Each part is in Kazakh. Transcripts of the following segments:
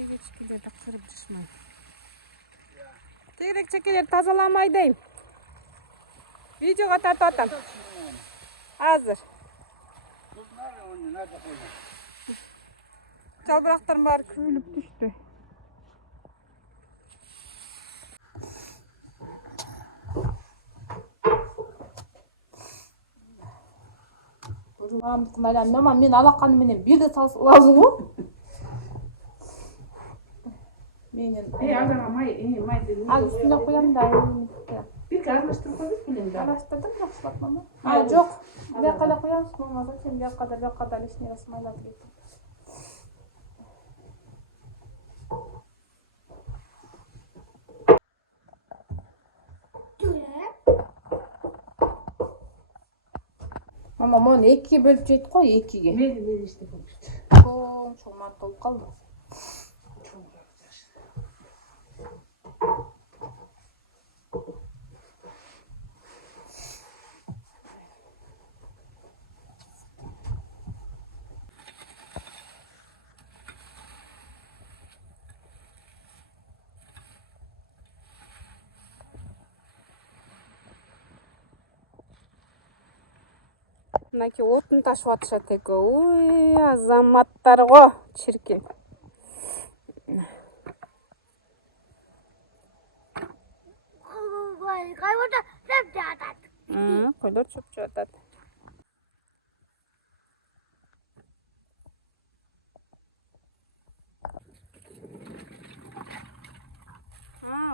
Тегерекчекелерди кырып жашмай. Тегерекчекелерди тазаламай дейм. Видеого тартып атам. Азыр. Жалбырактардын баары күйүлүп түштү. Мама мен алаканы менен бирде саласың го. Менен Азырга майды. ал үстүнө коём да. Бирге аралаштырып койбойт белең да. Аралаштырдым, жакшылап мама. Жок. Бияка эле коёмуз мама. Зачем бияка да лишний раз майлатып кетти. Мама, мону 2-ге бөлүп жейт го, 2-ге. Мери иштеп болушту. Чоң мат болуп калды. Мынакей отун ташып атышат экен. Ой, азаматтар го, чиркин. Койлор чөп жеп атат.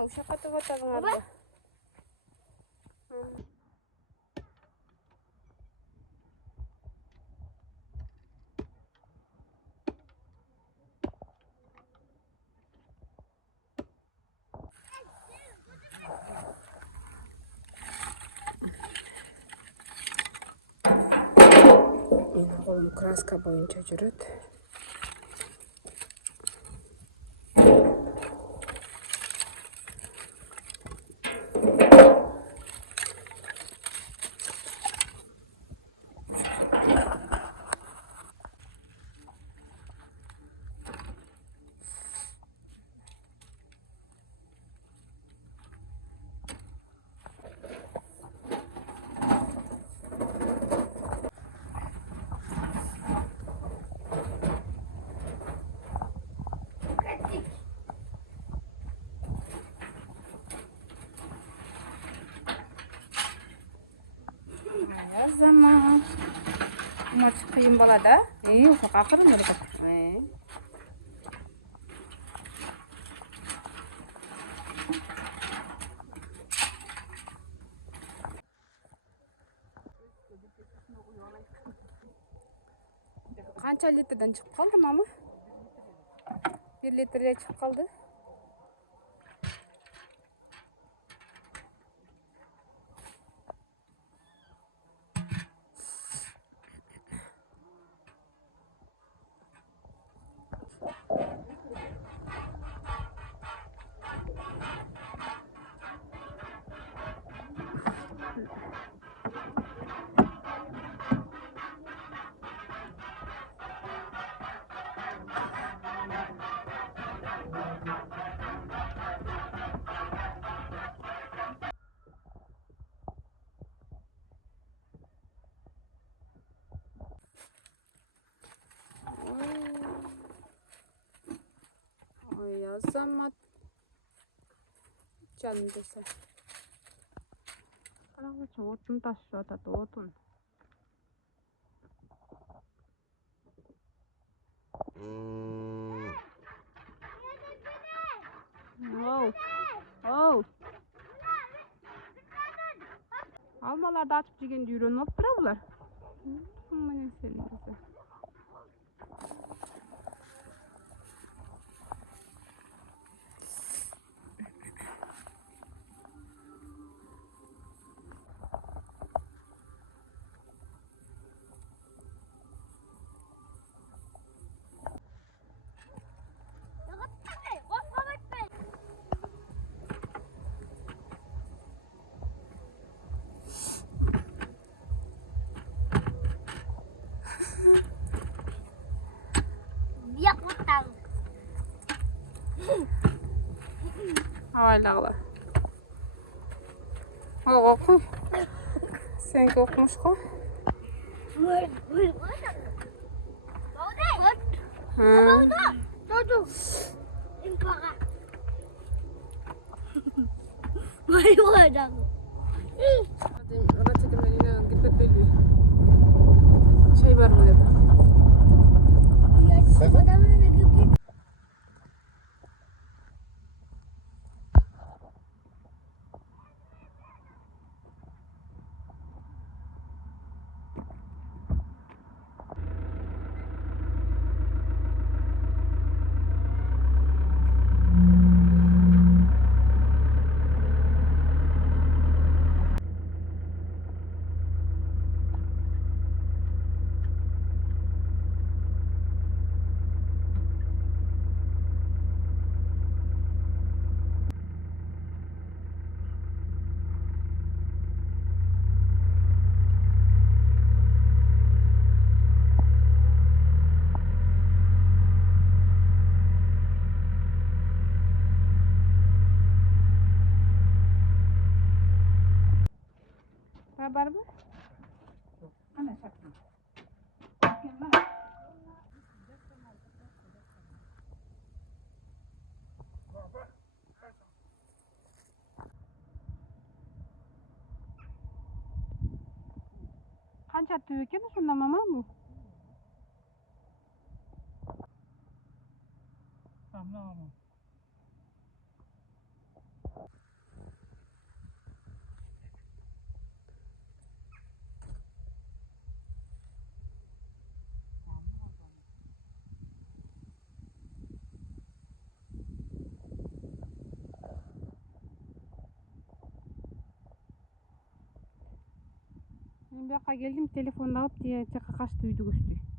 Ушул жака төгүп атасыңар да. Менин колум краска боюнча жүрөт. Zaman. Maç kıyım bala da. Ufak akırım öyle bak. Kança litreden çıkıp kaldı mama? 1 litreye çıkıp kaldı. Ой, азамат. Canım dese. Karavaça otun taşıyor atadı otun. Oh. Oh. Almalar da açıp jegende үйрөнүп алыптыр булар. Мына сенин кызы. Avaylagıla. Oğu koy. Sen kokmuş koy. Ha. Ona çekimlerine gidip geliyor. Şey var mı dedi. Var mı? Kança tüy ekan şunda mama mı? Tamam. Ben bu yoqqa keldim, telefonni alıp diye çaqa kaçtı uydu göçtü.